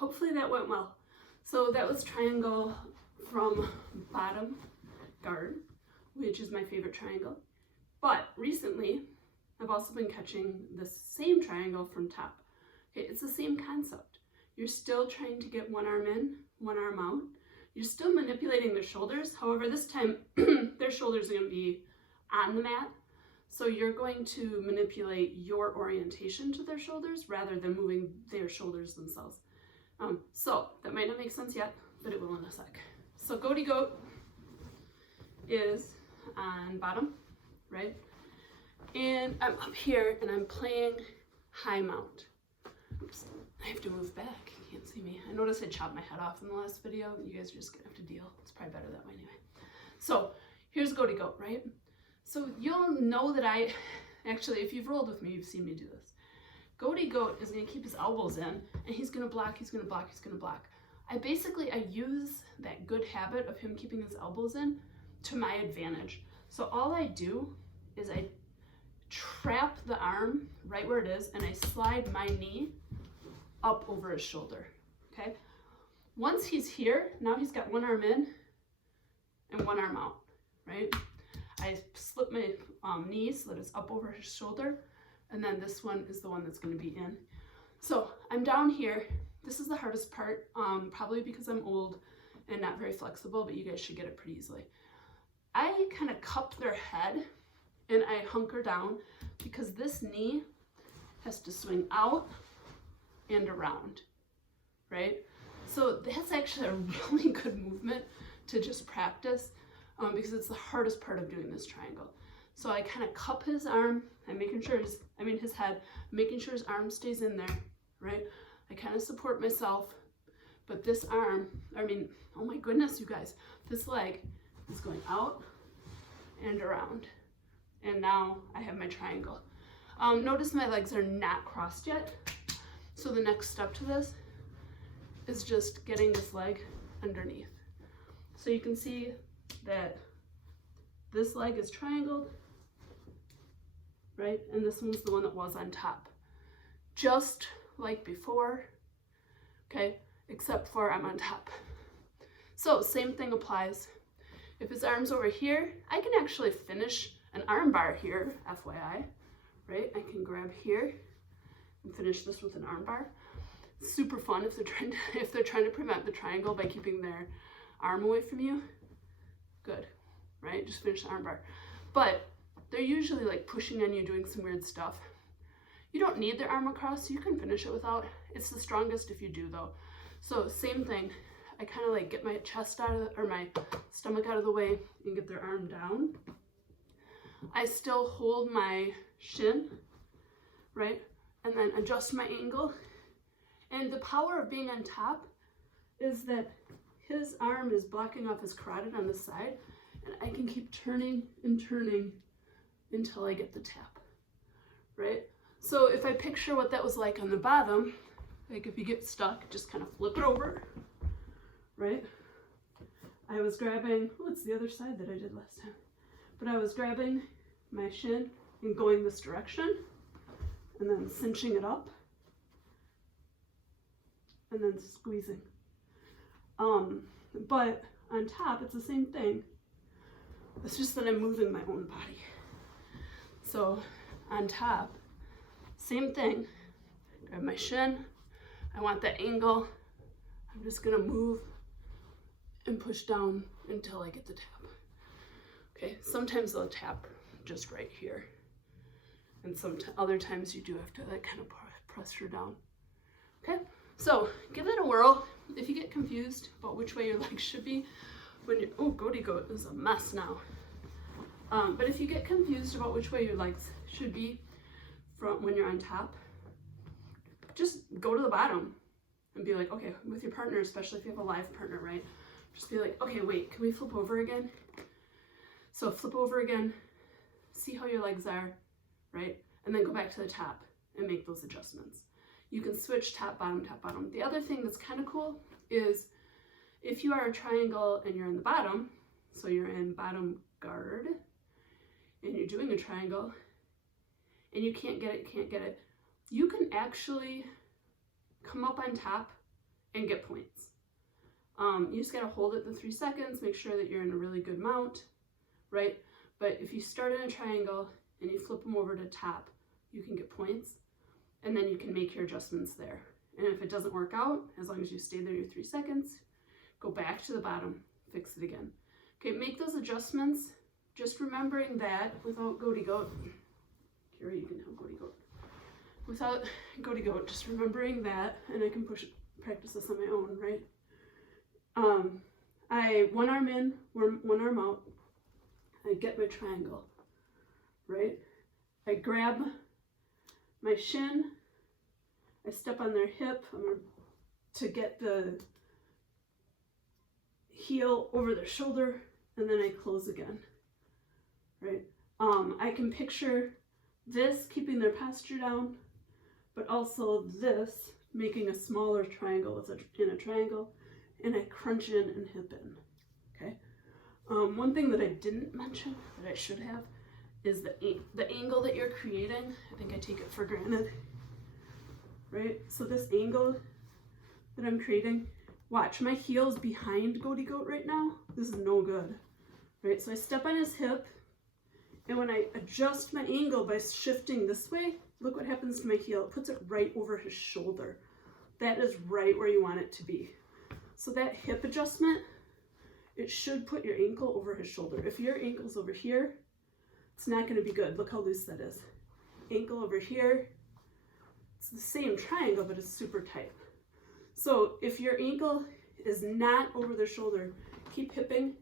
hopefully that went well. So that was triangle from bottom guard, which is my favorite triangle. But recently, I've also been catching the same triangle from top. Okay, it's the same concept. You're still trying to get one arm in, one arm out. You're still manipulating their shoulders. However, this time their shoulders are going to be on the mat. So you're going to manipulate your orientation to their shoulders rather than moving their shoulders themselves. So that might not make sense yet, but it will in a sec. So goaty goat is on bottom, right? And I'm up here and I'm playing high mount. Oops, I have to move back. You can't see me. I noticed I chopped my head off in the last video. You guys are just gonna have to deal. It's probably better that way anyway. So here's goaty goat, right? So you'll know that actually, if you've rolled with me, you've seen me do this. Goaty goat is gonna keep his elbows in and he's gonna block, he's gonna block, he's gonna block. I use that good habit of him keeping his elbows in to my advantage. So all I do is I trap the arm right where it is and I slide my knee up over his shoulder, okay? Once he's here, now he's got one arm in and one arm out, right? I slip my knee so that it's up over his shoulder, and then this one is the one that's gonna be in. So I'm down here. This is the hardest part, probably because I'm old and not very flexible, but you guys should get it pretty easily. I kind of cup their head and I hunker down because this knee has to swing out and around, right? So that's actually a really good movement to just practice because it's the hardest part of doing this triangle. So I kind of cup his arm, I'm making sure his head, making sure his arm stays in there, right? I kind of support myself, but this arm, oh my goodness, you guys, this leg is going out and around. And now I have my triangle. Notice my legs are not crossed yet. So the next step to this is just getting this leg underneath. So you can see that this leg is triangled, right? And this one's the one that was on top. Just like before, okay? Except for I'm on top. So same thing applies. If his arm's over here, I can actually finish an arm bar here, FYI, right? I can grab here and finish this with an arm bar. Super fun if they're trying to prevent the triangle by keeping their arm away from you. Good, right? Just finish the arm bar. But they're usually like pushing on you, doing some weird stuff. You don't need their arm across, so you can finish it without. It's the strongest if you do though. So same thing. I kind of like get my chest my stomach out of the way and get their arm down. I still hold my shin, right? And then adjust my angle. And the power of being on top is that his arm is blocking off his carotid on the side, and I can keep turning and turning until I get the tap, right? So if I picture what that was like on the bottom, like if you get stuck, just kind of flip it over, right? I was grabbing, it's the other side that I did last time, but I was grabbing my shin and going this direction and then cinching it up and then squeezing. But on top, it's the same thing. It's just that I'm moving my own body. So on top, same thing. Grab my shin. I want that angle. I'm just gonna move and push down until I get the tap. Okay, sometimes they'll tap just right here. And other times you do have to like kind of press her down. Okay, so give it a whirl. If you get confused about which way your legs should be, goaty goat is a mess now. But if you get confused about which way your legs should be when you're on top, just go to the bottom and be like, okay, with your partner, especially if you have a live partner, right? Just be like, okay, wait, can we flip over again? So flip over again, see how your legs are, right? And then go back to the top and make those adjustments. You can switch top, bottom, top, bottom. The other thing that's kind of cool is if you are a triangle and you're in the bottom, so you're in bottom guard, and you're doing a triangle, and you can't get it, you can actually come up on top and get points. You just gotta hold it the 3 seconds, make sure that you're in a really good mount, right? But if you start in a triangle and you flip them over to top, you can get points, and then you can make your adjustments there. And if it doesn't work out, as long as you stay there your 3 seconds, go back to the bottom, fix it again. Okay, make those adjustments, just remembering that without Goaty Goat. Kira, you can have Goaty Goat. Without Goaty Goat, just remembering that, and I can practice this on my own, right? I one arm in, one arm out. I get my triangle, right? I grab my shin, I step on their hip to get the heel over their shoulder, and then I close again, right? I can picture this keeping their posture down, but also this making a smaller triangle in a triangle, and I crunch in and hip in, okay? One thing that I didn't mention that I should have is the angle that you're creating. I think I take it for granted, right? So this angle that I'm creating, watch, my heel's behind Goaty Goat right now. This is no good, right? So I step on his hip, and when I adjust my angle by shifting this way, look what happens to my heel. It puts it right over his shoulder. That is right where you want it to be. So that hip adjustment, it should put your ankle over his shoulder. If your ankle's over here, it's not going to be good. Look how loose that is. Ankle over here, it's the same triangle, but it's super tight. So if your ankle is not over their shoulder, keep hipping,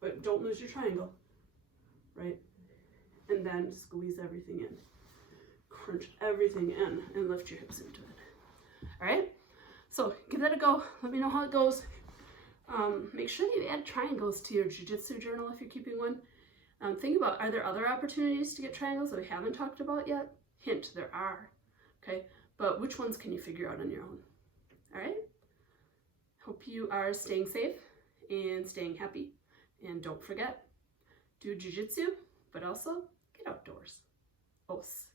but don't lose your triangle, right? And then squeeze everything in. Crunch everything in and lift your hips into it. All right? So give that a go. Let me know how it goes. Make sure you add triangles to your jiu-jitsu journal if you're keeping one. Think about, are there other opportunities to get triangles that we haven't talked about yet? Hint, there are, okay? But which ones can you figure out on your own? All right? Hope you are staying safe and staying happy. And don't forget, do jiu-jitsu, but also get outdoors. Os.